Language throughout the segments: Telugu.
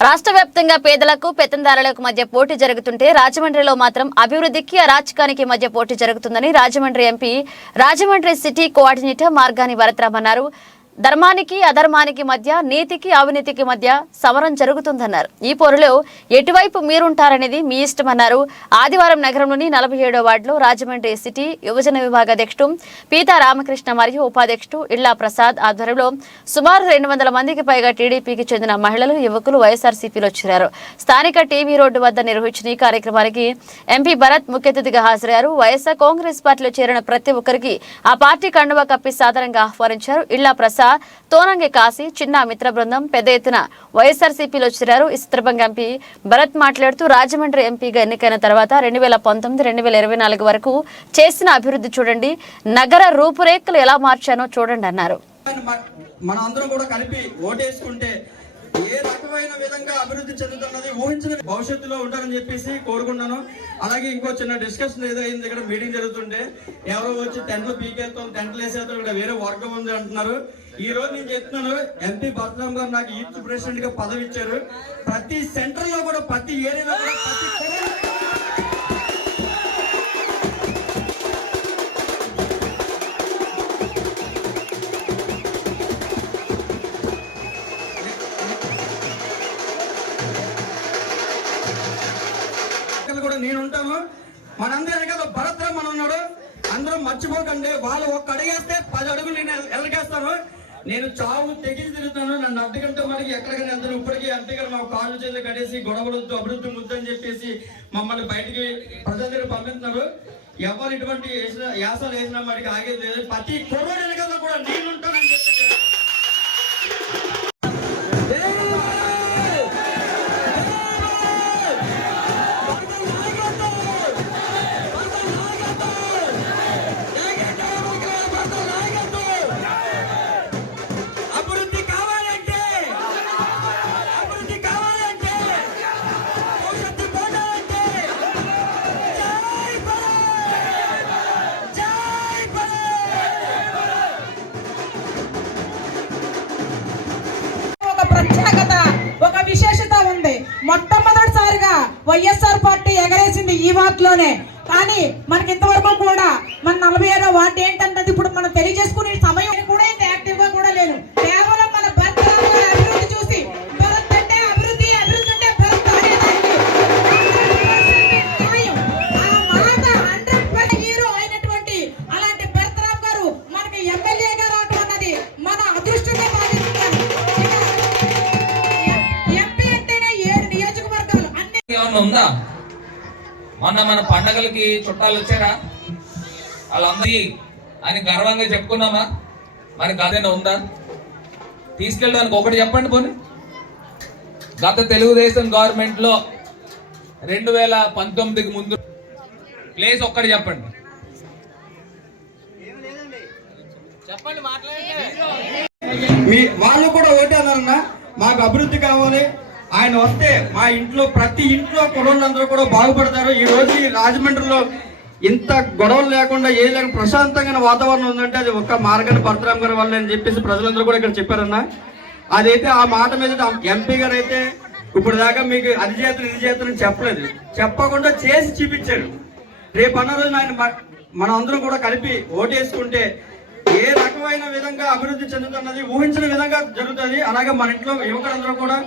రాష్ట్ర వ్యాప్తంగా పేదలకు పెత్తందారులకు మధ్య పోటీ జరుగుతుంటే రాజమండ్రిలో మాత్రం అభివృద్ధికి అరాచకానికి మధ్య పోటీ జరుగుతుందని Rajahmundry MP Rajahmundry city coordinator Margani Bharatram అన్నారు ధర్మానికి అధర్మానికి మధ్య నీతికి అవినీతికి మధ్య సమరం జరుగుతుందన్నారు. ఈ పోరులో ఎటువైపు మీరుంటారనేది మీ ఇష్టమన్నారు. ఆదివారం నగరంలోని నలభై ఏడో వార్డులో రాజమండ్రి సిటీ యువజన విభాగ అధ్యక్షుడు పీతా రామకృష్ణ మరియు ఉపాధ్యక్షుడు ఇళ్ళా ప్రసాద్ ఆధ్వర్యంలో సుమారు రెండు వందల మందికి పైగా టీడీపీకి చెందిన మహిళలు యువకులు వైఎస్ఆర్సీపీలో చేరారు. స్థానిక టీవీ రోడ్డు వద్ద నిర్వహించిన ఈ కార్యక్రమానికి ఎంపీ భరత్ ముఖ్య అతిథిగా హాజరయ్యారు. వైఎస్ఆర్ కాంగ్రెస్ పార్టీలో చేరిన ప్రతి ఒక్కరికి ఆ పార్టీ కండువా కప్పి సాధారణంగా ఆహ్వానించారు. ఇళ్ళా ప్రసాద్ తోనంగి కాసి చిన్న మిత్ర బృందం పెద్ద ఎత్తున వైఎస్ఆర్సీపీలో చేరారు. ఈ సందర్భంగా ఎంపీ భరత్ మాట్లాడుతూ రాజమండ్రి ఎంపీగా ఎన్నికైన తర్వాత రెండు వేల పంతొమ్మిది రెండు వేల ఇరవై నాలుగు వరకు చేసిన అభివృద్ధి చూడండి నగర రూపురేఖలు ఎలా మార్చానో చూడండి అన్నారు. మన అందరం కూడా కలిపి ఓటేసుకుంటే ఏ రకమైన విధంగా అభివృద్ధి చెందుతున్నది ఊహించిన భవిష్యత్తులో ఉంటారని చెప్పేసి కోరుకున్నాను అలాగే ఇంకో చిన్న డిస్కషన్ ఏదో అయింది ఇక్కడ మీటింగ్ జరుగుతుంటే ఎవరో వచ్చి టెంట్లు పీకేస్తాం టెంట్లు వేసేస్తాం ఇక్కడ వేరే వర్గం ఉంది అంటున్నారు. ఈ రోజు నేను చెప్తున్నాను ఎంపీ భరతరామ్ గారు నాకు యూత్ ప్రెసిడెంట్గా పదవి ఇచ్చారు ప్రతి సెంటర్లో కూడా ప్రతి ఏరియాలో కూడా ప్రతి నేనుంటాను. నేను మనందరి వెనకాల భరతరామ్ ఉన్నాడు. అందరం మర్చిపోకండి. వాళ్ళు ఒక్క అడిగేస్తే పది అడుగులు నేను ఎలగేస్తాను నేను చావు తెగి తిరుగుతాను. నన్ను అడ్డుకంటే మనకి ఎక్కడికైనా వెళ్తాను. ఇప్పటికీ అంతే మా కాళ్ళు చేతులు కడేసి గొడవలొద్దు అభివృద్ధి ముద్దని చెప్పేసి మమ్మల్ని బయటికి ప్రజల దగ్గర పంపిస్తున్నారు. ఎవరు ఇటువంటి వేసిన యాసలు వేసినా మనకి ఆగేది లేదు. ప్రతి కుర్రోడు వెనకాల కూడా నేనుంటానని చెప్పి ఈ వార్డులోనే కానీ మనకి ఇంతవరకు కూడా మన నలభై ఏడో వార్డు ఏంటన్నది ఇప్పుడు మనం తెలియజేసుకునే సమయం కూడా ఇంత యాక్టివ్గా కూడా లేదు. కేవలం మన భర్త అభివృద్ధి చూసి భరత్ అంటే అభివృద్ధి అభివృద్ధి అంటే భరత్ హీరో అయినటువంటి అలాంటి భరతరామ్ గారు మనకి ఎమ్మెల్యేగా రావడం అన్నది మన అదృష్టంగా భావిస్తున్నాను ఎంపీ అంటేనే ఏడు నియోజకవర్గాలు. అన్ని ఉందా? మొన్న మన పండగలకి చుట్టాలు వచ్చారా? వాళ్ళందరి అని గర్వంగా చెప్పుకున్నామా? మరి గదేనా ఉందా? తీసుకెళ్ళడానికి ఒకటి చెప్పండి పోనీ. గత తెలుగుదేశం గవర్నమెంట్లో రెండు వేల పంతొమ్మిదికి ముందు ప్లేస్ ఒక్కటి చెప్పండి. మీ వాళ్ళు కూడా ఓటే అన్నారన్న మాకు అభివృద్ధి కావాలి ఆయన వస్తే మా ఇంట్లో ప్రతి ఇంట్లో కుర్రోళ్ళందరూ కూడా బాగుపడతారు. ఈ రోజు ఈ రాజమండ్రిలో ఇంత గొడవలు లేకుండా ఏ లేకుండా ప్రశాంతంగా వాతావరణం ఉందంటే అది ఒక్క మార్గాన్ని భరతరామ్ గారి వల్ల అని చెప్పేసి ప్రజలందరూ కూడా ఇక్కడ చెప్పారన్న. అదైతే ఆ మాట మీద ఎంపీ గారు అయితే ఇప్పుడు దాకా మీకు అది చేతులు ఇది చేతులు అని చెప్పలేదు. చెప్పకుండా చేసి చూపించారు. రేపు అన్న రోజు ఆయన మనం అందరం కూడా కలిపి ఓటేసుకుంటే ఏ రకమైన విధంగా అభివృద్ధి చెందుతున్నది ఊహించిన విధంగా జరుగుతుంది. అలాగే మన ఇంట్లో యువకులందరూ కూడా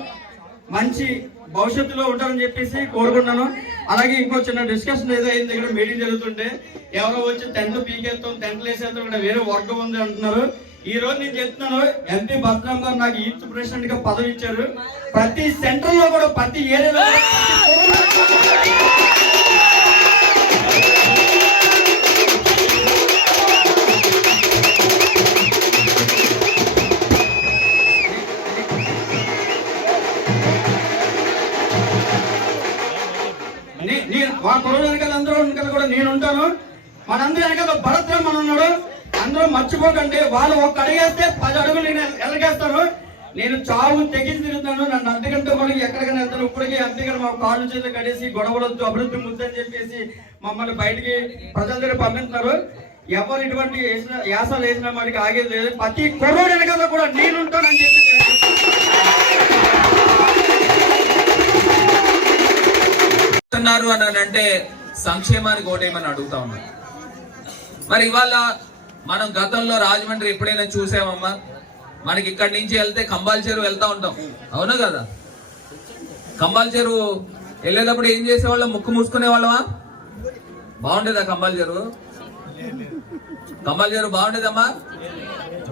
మంచి భవిష్యత్తులో ఉంటారని చెప్పేసి కోరుకున్నాను అలాగే ఇంకో చిన్న డిస్కషన్ ఏదో అయింది ఇక్కడ మీటింగ్ జరుగుతుంటే ఎవరో వచ్చి టెంట్ పీకేస్తాం టెంట్లు వేసేస్తాం ఇక్కడ వేరే వర్గం ఉంది అంటున్నారు. ఈ రోజు నేను చెప్తున్నాను ఎంపీ భద్రాం గారు నాకు యూత్ ప్రెసిడెంట్గా పదవి ఇచ్చారు. ప్రతి సెంటర్లో కూడా ప్రతి ఏరియాలో కూడా నేను ఉంటాను మనందరి వెనకాల భరత్రామ్ అని ఉన్నాడు. అందరూ మర్చిపోకండి. వాళ్ళు ఒక్క అడిగేస్తే పది అడుగులు నేను ఎలగేస్తాను. నేను చావు తెగించి తిరుగుతాను నన్ను అంతకంటే కూడా ఎక్కడికైనా వెళ్తాను. ఇప్పటికీ అంతేగాని మా కాళ్ళు చేతులు కడేసి గొడవలొద్దు అభివృద్ధి ముద్దని చెప్పేసి మమ్మల్ని బయటికి ప్రజల దగ్గర పంపిస్తున్నారు. ఎవరు ఇటువంటి వేసిన యాసలు వేసినా మనకి ఆగేది లేదు. ప్రతి కుర్రోడు వెనకాల కూడా నేనుంటానని చెప్పి తెలియజేస్తున్నాను. ఉన్నారు అని అంటే సంక్షేమానికి ఓటేయమని అడుగుతా ఉన్నారు మరి ఇవాళ మనం గతంలో రాజమండ్రి ఎప్పుడైనా చూసామమ్మా? మనకి ఇక్కడి నుంచి వెళ్తే కంబాల్ చెరువు వెళ్తా ఉంటాం. అవునా కదా? కంబాల్ చెరువు వెళ్ళేటప్పుడు ఏం చేసేవాళ్ళం? ముక్కు మూసుకునే వాళ్ళమా? బాగుండేదా కంబాల్ చెరువు? కంబాల్ చెరువు బాగుండేదమ్మా?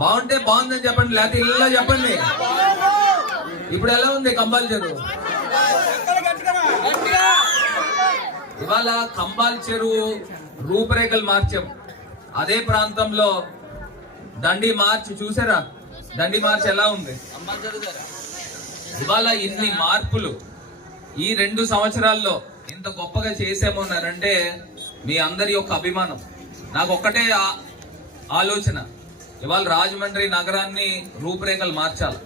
బాగుంటే బాగుందని చెప్పండి లేకపోతే ఇలా చెప్పండి. ఇప్పుడు ఎలా ఉంది కంబాల్ చెరువు? ఇవాళ కంబాల్ చెరువు రూపురేఖలు మార్చాం. అదే ప్రాంతంలో దండి మార్చ్ చూసారా? దండి మార్చ్ ఎలా ఉంది? ఇవాళ ఇన్ని మార్పులు ఈ రెండు సంవత్సరాల్లో ఇంత గొప్పగా చేసామన్నారంటే మీ అందరి యొక్క అభిమానం. నాకు ఒక్కటే ఆలోచన. ఇవాళ రాజమండ్రి నగరాన్ని రూపురేఖలు మార్చాలి.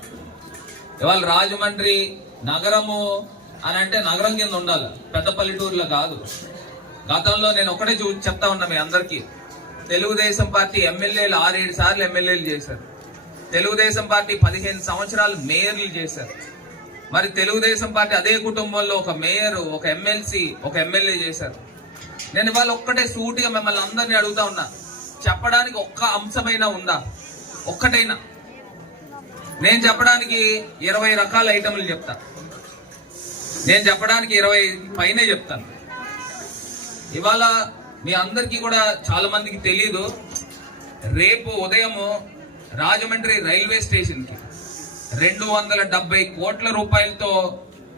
ఇవాళ రాజమండ్రి నగరము అని అంటే నగరం కింద ఉండాలి. పెద్ద పల్లెటూరులో కాదు. గతంలో నేను ఒకటే చూ చెప్తా ఉన్నా మీ అందరికీ. తెలుగుదేశం పార్టీ ఎమ్మెల్యేలు ఆరేడు సార్లు ఎమ్మెల్యేలు చేశారు. తెలుగుదేశం పార్టీ పదిహేను సంవత్సరాలు మేయర్లు చేశారు. మరి తెలుగుదేశం పార్టీ అదే కుటుంబంలో ఒక మేయర్ ఒక ఎమ్మెల్సీ ఒక ఎమ్మెల్యే చేశారు. నేను ఇవాళ ఒక్కటే సూటిగా మిమ్మల్ని అందరినీ అడుగుతా ఉన్నా. చెప్పడానికి ఒక్క అంశమైనా ఉందా? ఒక్కటైనా. నేను చెప్పడానికి ఇరవై రకాల ఐటమ్లు చెప్తా. నేను చెప్పడానికి ఇరవై పైనే చెప్తాను. ఇవాళ మీ అందరికీ కూడా చాలా మందికి తెలియదు రేపు ఉదయము రాజమండ్రి రైల్వే స్టేషన్కి రెండు వందల డెబ్బై కోట్ల రూపాయలతో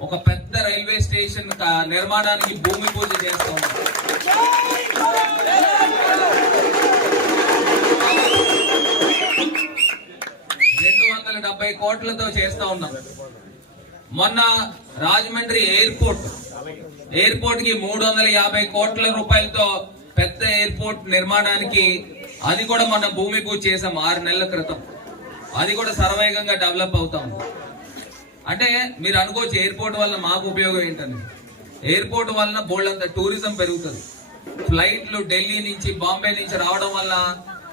ఒక పెద్ద రైల్వే స్టేషన్ నిర్మాణానికి భూమి పూజ చేస్తాం రెండు వందల డెబ్బై కోట్లతో చేస్తా ఉన్నాం. మొన్న రాజమండ్రి ఎయిర్పోర్ట్ ఎయిర్పోర్ట్కి మూడు వందల యాభై కోట్ల రూపాయలతో పెద్ద ఎయిర్పోర్ట్ నిర్మాణానికి అది కూడా మొన్న భూమి పూజ చేసాం ఆరు నెలల క్రితం. అది కూడా సర్వేగంగా డెవలప్ అవుతా ఉంది. అంటే మీరు అనుకోవచ్చు ఎయిర్పోర్ట్ వల్ల మాకు ఉపయోగం ఏంటని. ఎయిర్పోర్ట్ వలన బోల్డంత టూరిజం పెరుగుతుంది. ఫ్లైట్లు ఢిల్లీ నుంచి బాంబే నుంచి రావడం వల్ల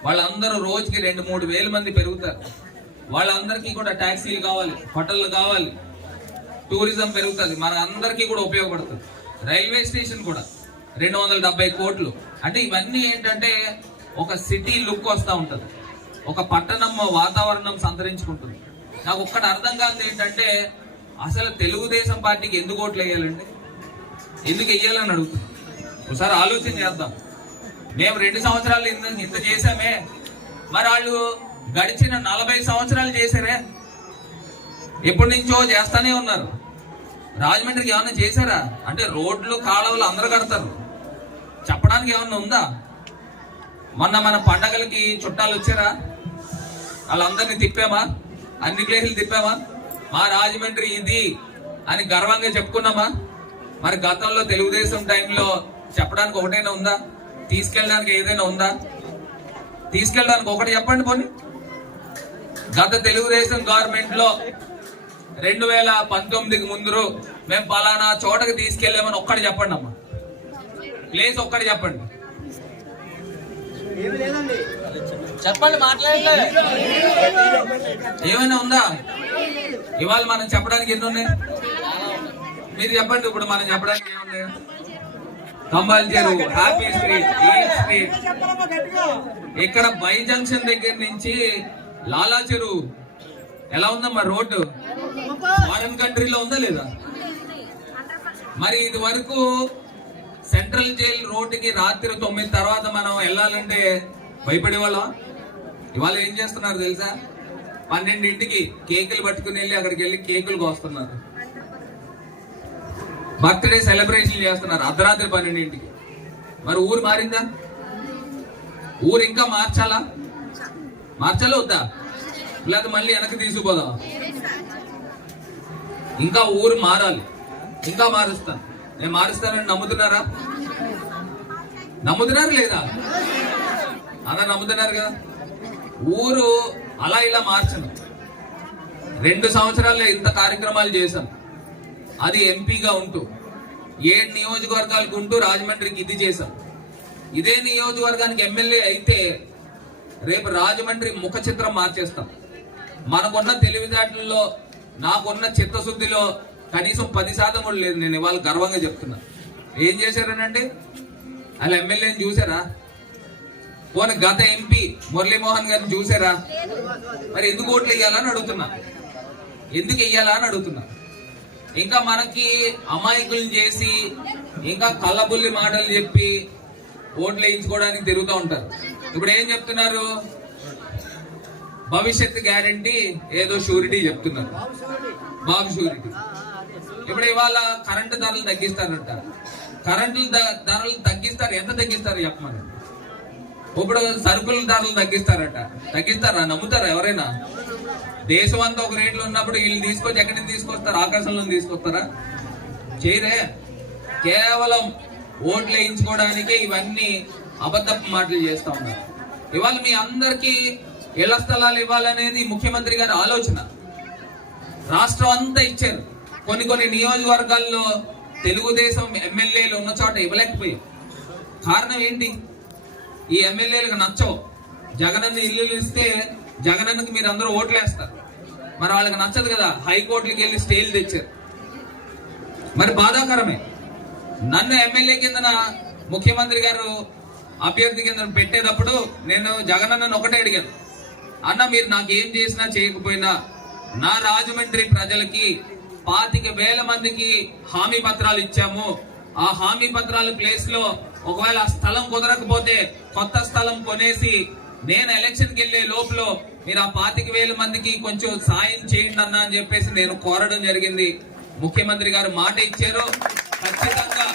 వాళ్ళందరూ రోజుకి రెండు మూడు వేల మంది పెరుగుతారు. వాళ్ళందరికీ కూడా ట్యాక్సీలు కావాలి హోటళ్ళు కావాలి. టూరిజం పెరుగుతుంది. మన అందరికీ కూడా ఉపయోగపడుతుంది. రైల్వే స్టేషన్ కూడా రెండు వందల డెబ్బై కోట్లు. అంటే ఇవన్నీ ఏంటంటే ఒక సిటీ లుక్ వస్తూ ఉంటుంది. ఒక పట్టణం వాతావరణం సంతరించుకుంటుంది. నాకు ఒక్కటి అర్థం కాదు ఏంటంటే అసలు తెలుగుదేశం పార్టీకి ఎందుకు ఓట్లు వేయాలండి? ఎందుకు వెయ్యాలని అడుగుతుంది ఒకసారి ఆలోచన చేద్దాం. మేము రెండు సంవత్సరాలు ఇంత ఇంత చేసామే మరి వాళ్ళు గడిచిన నలభై సంవత్సరాలు చేశారే? ఎప్పటి నుంచో చేస్తానే ఉన్నారు. రాజమండ్రికి ఏమన్నా చేశారా? అంటే రోడ్లు కాలువలు అందరూ కడతారు. చెప్పడానికి ఏమన్నా ఉందా? మొన్న మన పండగలకి చుట్టాలు వచ్చారా? వాళ్ళందరినీ తిప్పామా? అన్ని ప్లేసులు తిప్పామా? మా రాజమండ్రి ఇది అని గర్వంగా చెప్పుకున్నామా? మరి గతంలో తెలుగుదేశం టైంలో చెప్పడానికి ఒకటైనా ఉందా? తీసుకెళ్ళడానికి ఏదైనా ఉందా? తీసుకెళ్ళడానికి ఒకటి చెప్పండి పోనీ. గత తెలుగుదేశం గవర్నమెంట్లో రెండు వేల పంతొమ్మిదికి ముందు మేము పలానా చోటకి తీసుకెళ్ళామని ఒక్కటి చెప్పండి అమ్మా. ప్లేస్ ఒక్కటి చెప్పండి. చెప్పండి మాట్లాడండి. ఏమైనా ఉందా? ఇవాళ మనం చెప్పడానికి ఎన్ని ఉన్నాయి? మీరు చెప్పండి ఇప్పుడు మనం చెప్పడానికి ఏమున్నాయి కంబాల్ చెరువు హ్యాపీ స్ట్రీట్ ఈ స్ట్రీట్. ఇక్కడ బై జంక్షన్ దగ్గర నుంచి లాలా చెరువు. ఎలా ఉందమ్మా రోడ్డు? ఫారెన్ కంట్రీలో ఉందా లేదా? మరి ఇది వరకు సెంట్రల్ జైల్ రోడ్డుకి రాత్రి తొమ్మిది తర్వాత మనం వెళ్ళాలంటే భయపడేవాళ్ళం ఇవాళ ఏం చేస్తున్నారు తెలుసా? పన్నెండింటికి కేకులు పట్టుకుని వెళ్ళి అక్కడికి వెళ్ళి కేకులు కోస్తున్నారు. బర్త్డే సెలబ్రేషన్ చేస్తున్నారు అర్ధరాత్రి పన్నెండింటికి. మరి ఊరు మారిందా? ఊరు ఇంకా మార్చాలా? మార్చాలా వద్దా? లేదా మళ్ళీ వెనక్కి తీసుకుపోదాం ఇంకా ఊరు మారాలి. ఇంకా మారుస్తాను. నేను మారుస్తానని నమ్ముతున్నారా? నమ్ముతున్నారు లేదా? అలా నమ్ముతున్నారు కదా. ఊరు అలా ఇలా మార్చను. రెండు సంవత్సరాల్లో ఇంత కార్యక్రమాలు చేశాం. అది ఎంపీగా ఉంటూ ఏడు నియోజకవర్గాలకు ఉంటూ రాజమండ్రికి ఇది చేశాం. ఇదే నియోజకవర్గానికి ఎమ్మెల్యే అయితే రేపు రాజమండ్రి ముఖ చిత్రం మార్చేస్తాం. మనకున్న తెలివితేటల్లో నాకున్న చిత్తశుద్ధిలో కనీసం పది శాతం కూడా లేదు. నేను ఇవాళ గర్వంగా చెప్తున్నా. ఏం చేశారనండి? వాళ్ళ ఎమ్మెల్యేని చూసారా పోనీ గత ఎంపీ మురళీమోహన్ గారిని చూసారా మరి ఎందుకు ఓట్లు వేయాలని అడుగుతున్నా. ఎందుకు వెయ్యాలా అని అడుగుతున్నా. ఇంకా మనకి అమాయకులను చేసి ఇంకా కళ్ళబుల్లి మాటలు చెప్పి ఓట్లు వేయించుకోవడానికి తిరుగుతూ ఉంటారు. ఇప్పుడు ఏం చెప్తున్నారు? భవిష్యత్ గ్యారంటీ ఏదో షూరిటీ చెప్తున్నారు. బాబు షూరిటీ. ఇప్పుడు ఇవాళ కరెంటు ధరలు తగ్గిస్తారంట కరెంటు ధరలు తగ్గిస్తారు ఎంత తగ్గిస్తారు చెప్పమని? ఇప్పుడు సరుకుల ధరలు తగ్గిస్తారట. తగ్గిస్తారా? నమ్ముతారా ఎవరైనా? దేశం అంతా ఒక రేట్లో ఉన్నప్పుడు వీళ్ళు తీసుకొచ్చి ఎక్కడి నుంచి తీసుకొస్తారు? ఆకాశంలో తీసుకొస్తారా? చేయరే. కేవలం ఓట్లు వేయించుకోవడానికే ఇవన్నీ అబద్ధపు మాటలు చేస్తా ఉన్నారు. ఇవాళ మీ అందరికీ ఇళ్ళ స్థలాలు ఇవ్వాలనేది ముఖ్యమంత్రి గారి ఆలోచన. రాష్ట్రం అంతా ఇచ్చారు. కొన్ని కొన్ని నియోజకవర్గాల్లో తెలుగుదేశం ఎమ్మెల్యేలు ఉన్న చోట ఇవ్వలేకపోయాం కారణం ఏంటి? ఈ ఎమ్మెల్యేలకు నచ్చవు. జగనన్న ఇల్లు ఇస్తే జగనన్నకి మీరు అందరూ ఓట్లేస్తారు. మరి వాళ్ళకి నచ్చదు కదా హైకోర్టుకి వెళ్ళి స్టేలు తెచ్చారు. మరి బాధాకరమే. నన్ను ఎమ్మెల్యే కిందన ముఖ్యమంత్రి గారు అభ్యర్థి కింద పెట్టేటప్పుడు నేను జగనన్నను ఒకటే అడిగాను. అన్న మీరు నాకు ఏం చేసినా చేయకపోయినా నా రాజమండ్రి ప్రజలకి పాతిక వేల మందికి హామీ పత్రాలు ఇచ్చాము. ఆ హామీ పత్రాలు ప్లేస్లో ఒకవేళ ఆ స్థలం కుదరకపోతే కొత్త స్థలం కొనేసి నేను ఎలక్షన్కి వెళ్ళే లోపల మీరు ఆ పాతిక వేల మందికి కొంచెం సాయం చేయండి అన్న అని చెప్పేసి నేను కోరడం జరిగింది. ముఖ్యమంత్రి గారు మాట ఇచ్చారు. ఖచ్చితంగా